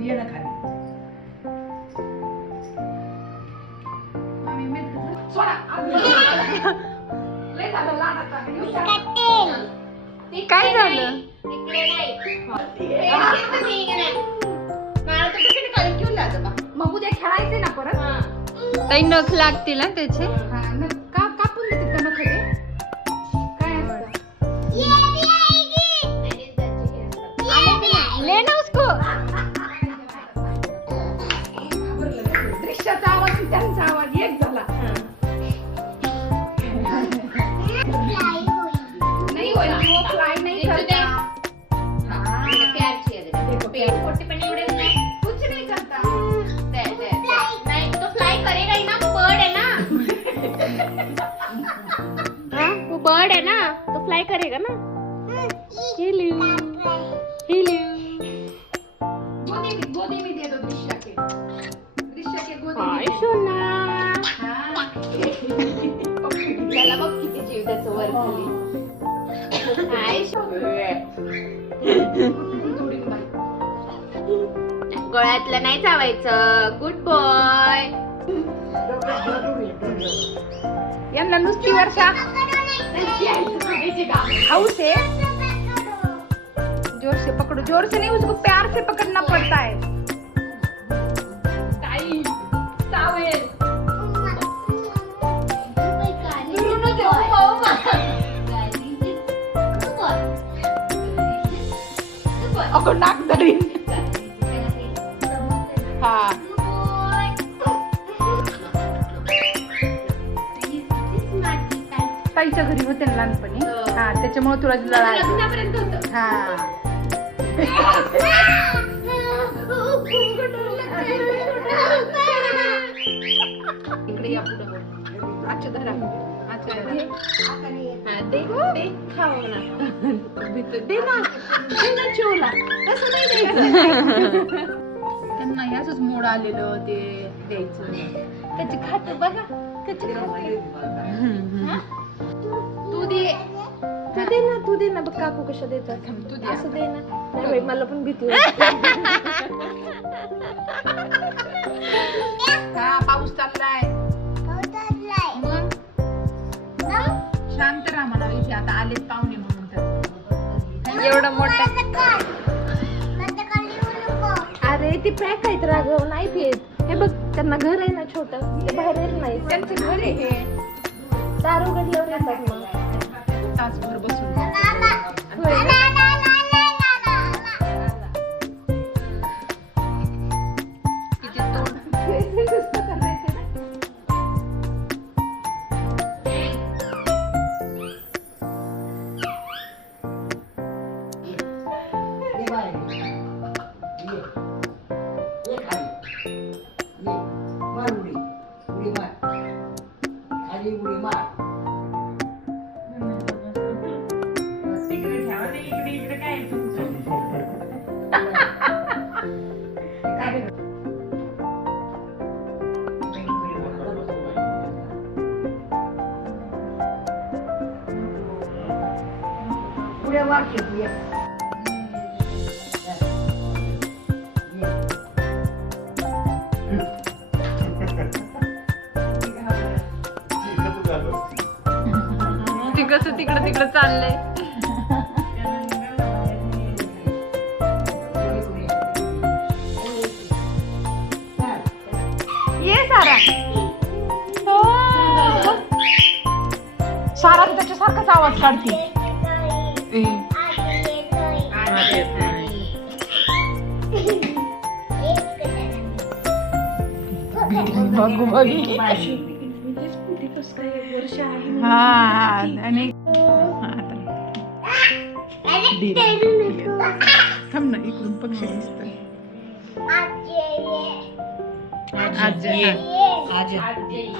ये ना खाली आम्ही मेद सोडा लय झालं लहानाचा काय झालं? मग उद्या खेळायचे ना परत काही नख लागतील ना त्याचे. हा नख कापून देते का नख हे काय असतं लेना उसको. दृश्याचा आवाज आणि त्यांचा आवाज एक झाला नाही होईल वो फ्लाय नाही करता कुछ नहीं करता वो बर्ड है ना तो फ्लाई करेगा ना. Hello hello. गोदी में दे दो दृश्य के गोदी में हाय दे दो. सोना. हाँ. त्याला बघ किती जीव त्याचं वर खाली. हाय जोडीन बाई. गळ्यातलं नाही चावायचं. Good boy. यांना नुसती वर्षा हाउस है. जोर से पकड़ो जोर से नहीं उसको प्यार से पकड़ना पड़ता है. टाइम टावेल अगो नाक धरीन. हा ताईच्या घरी होते ना लहानपणी. हा त्याच्यामुळे तुला लग्नापर्यंत होतं. हा इकडे या पुढे अच्छा धरा अच्छा दे खाऊ ना. दे ना चिवला तसं नाही द्यायचं. त्यांना याच मोड आलेलं ते द्यायचं. त्याची खात बघा त्याची तू दे तू दे ना बघ काकू कशा देतात. तू दे असं दे ना. नाही बाई, मला पण भीती वाटते. हा पाऊस चाललाय मग शांत राहा म्हणा इथे आता आलेत पाहुणे म्हणून तर एवढं मोठं. अरे ती पॅक आहेत राघव नाही पित. हे बघ त्यांना घर आहे ना छोटं ते बाहेर येत नाही. त्यांचे घर आहे हे दार उघडल्यावर येतात मग. तासभर बसून होय ना? किती तोंड नुसतं करायचं ना. पुढे वाक्य ते कसं तिकडं तिकडं चाललंय. ये सारा हो सारा त्याच्यासारखाच आवाज काढते. बघू बघू हा आणि थांब ना इकडून पक्षी दिसत.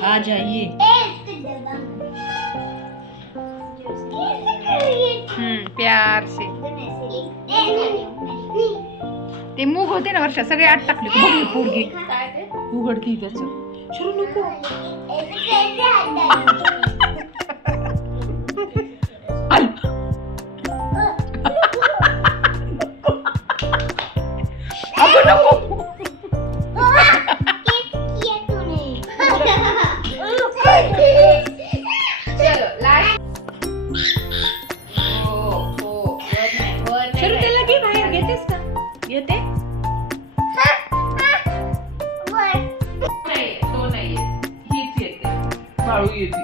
आ जाइए प्यार से. ते मूग होते ना वर्षा सगळे आत टाकले बघली पोरगी उघडती त्याच शुरू नको. नको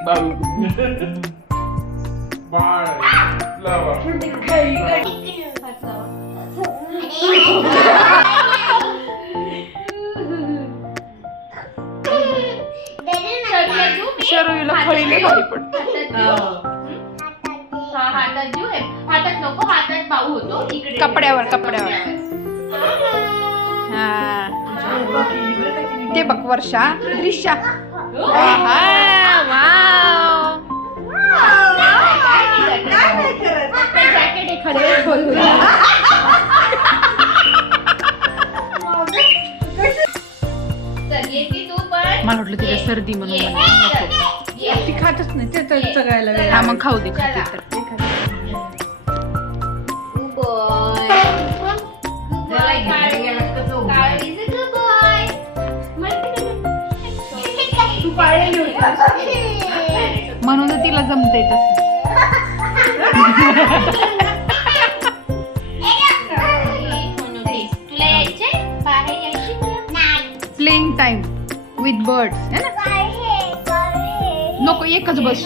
बाळ लावा शर्वीला खळीले भारी पडते. हातात देऊ हातात नको हातात पाऊ होतो इकडे कपड्यावर कपड्यावर. हा ते बघ वर्षा दृश्या. आहा, वाव. जॅकेट एखादे खोल तर येते तू पण मला वाटलं तिला सर्दी म्हणून म्हणे. ती खातच नाही ते तर सगळ्याला वेळ. हा मग खाऊ दे खाते तर. म्हणून तर तिला जमते तसं. तुला यायचंय बाहेर यायची प्लेइंग टाइम विथ बर्ड्स है ना. नको एकच बस.